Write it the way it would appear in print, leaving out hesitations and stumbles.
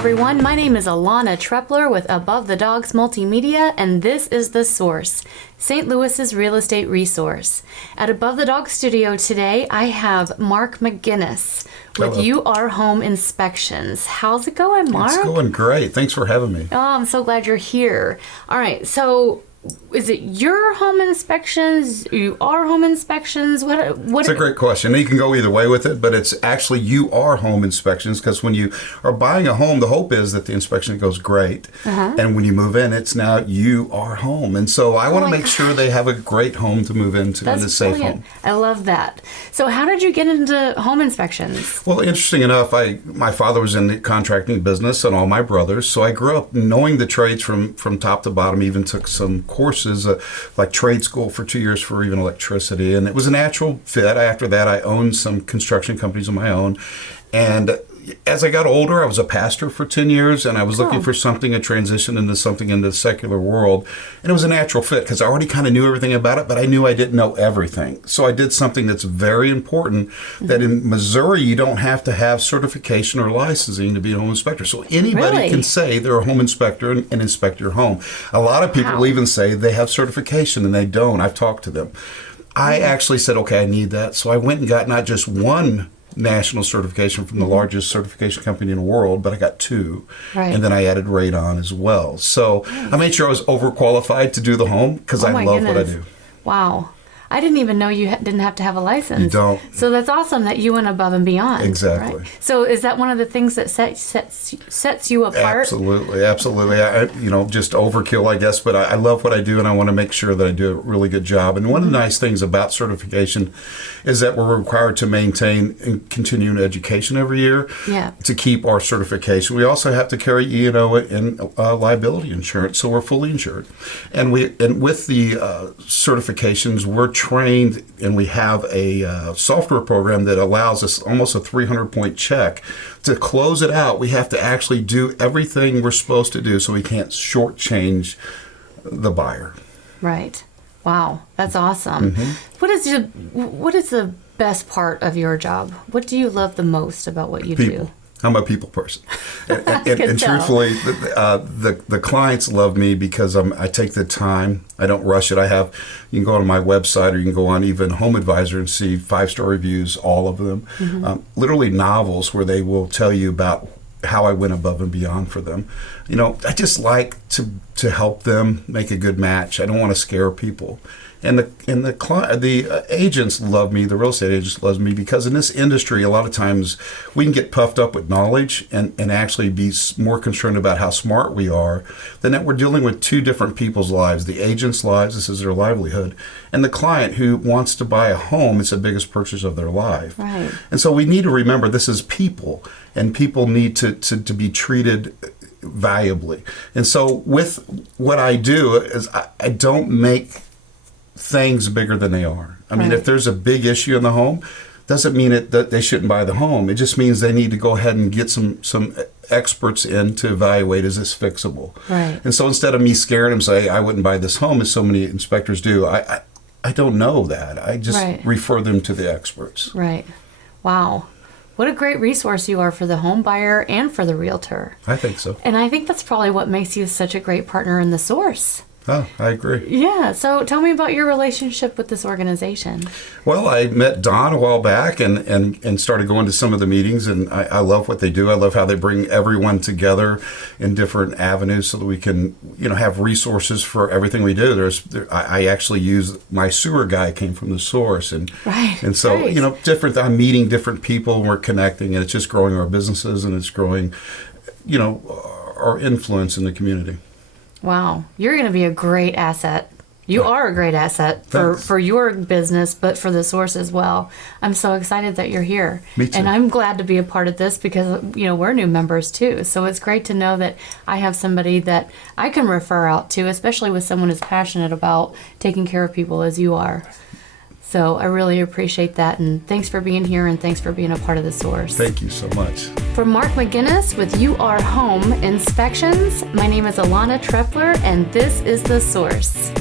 everyone. My name is Alana Trepler with Above the Dogs Multimedia, and this is The Source, St. Louis's real estate resource. At Above the Dog Studio today, I have Mark McGinnis with Hello. You Are Home Inspections. How's it going, Mark? It's going great. Thanks for having me. Oh, I'm so glad you're here. All right, so is it your home inspections? You are home inspections? What? It's a great question. You can go either way with it, but it's actually You Are Home Inspections, because when you are buying a home, the hope is that the inspection goes great. And when you move in, it's now You Are Home. And so I want to make sure they have a great home to move into and a safe home. I love that. So how did you get into home inspections? Well, interesting enough, my father was in the contracting business and all my brothers, so I grew up knowing the trades from top to bottom, even took some courses like trade school for 2 years for even electricity, and it was a natural fit. After that, I owned some construction companies of my own, and as I got older, I was a pastor for 10 years, and I was looking for something, a transition into something in the secular world, and it was a natural fit because I already kind of knew everything about it, but I knew I didn't know everything. So I did something that's very important, that in Missouri, you don't have to have certification or licensing to be a home inspector. So anybody can say they're a home inspector and inspect your home. A lot of people even say they have certification, and they don't. I've talked to them. I actually said, okay, I need that. So I went and got not just one national certification from the largest certification company in the world, but I got two. And then I added radon as well. So I made sure I was overqualified to do the home because I love what I do. Wow. I didn't even know you didn't have to have a license. You don't. So that's awesome that you went above and beyond. Exactly. Right? So is that one of the things that sets you apart? Absolutely. I, just overkill, I guess, but I love what I do, and I want to make sure that I do a really good job. And one of the nice things about certification is that we're required to maintain and continuing education every year to keep our certification. We also have to carry E&O and liability insurance, so we're fully insured. And with the certifications, we're trained, and we have a software program that allows us almost a 300-point check. To close it out, we have to actually do everything we're supposed to do, so we can't shortchange the buyer. Right. Wow, that's awesome. What is the best part of your job? What do you love the most about what you do? I'm a people person, and truthfully, the clients love me because I take the time. I don't rush it. You can go on my website, or you can go on even Home Advisor and see 5-star reviews, all of them, literally novels where they will tell you about how I went above and beyond for them. I just like to help them make a good match. I don't want to scare people. And the agents love me, the real estate agents love me, because in this industry, a lot of times we can get puffed up with knowledge and actually be more concerned about how smart we are than that we're dealing with two different people's lives. The agent's lives, this is their livelihood, and the client who wants to buy a home, it's the biggest purchase of their life. Right. And so we need to remember this is people, and people need to be treated valuably. And so with what I do is I don't make things bigger than they are. I mean, if there's a big issue in the home, doesn't mean that they shouldn't buy the home. It just means they need to go ahead and get some experts in to evaluate, is this fixable? Right. And so instead of me scaring them, say, I wouldn't buy this home, as so many inspectors do, I don't know that. I just refer them to the experts. Right. Wow. What a great resource you are for the home buyer and for the realtor. I think so. And I think that's probably what makes you such a great partner in The Source. Oh, I agree. Yeah. So tell me about your relationship with this organization. Well, I met Don a while back and started going to some of the meetings, and I love what they do. I love how they bring everyone together in different avenues so that we can, have resources for everything we do. I actually use my sewer guy came from The Source, and so I'm meeting different people, and we're connecting, and it's just growing our businesses, and it's growing, our influence in the community. Wow, you're going to be a great asset. You are a great asset for your business, but for The Source as well. I'm so excited that you're here. Me too. And I'm glad to be a part of this because, we're new members too. So it's great to know that I have somebody that I can refer out to, especially with someone who's passionate about taking care of people as you are. So I really appreciate that, and thanks for being here, and thanks for being a part of The Source. Thank you so much. For Mark McGinnis with You Are Home Inspections, my name is Alana Trepler, and this is The Source.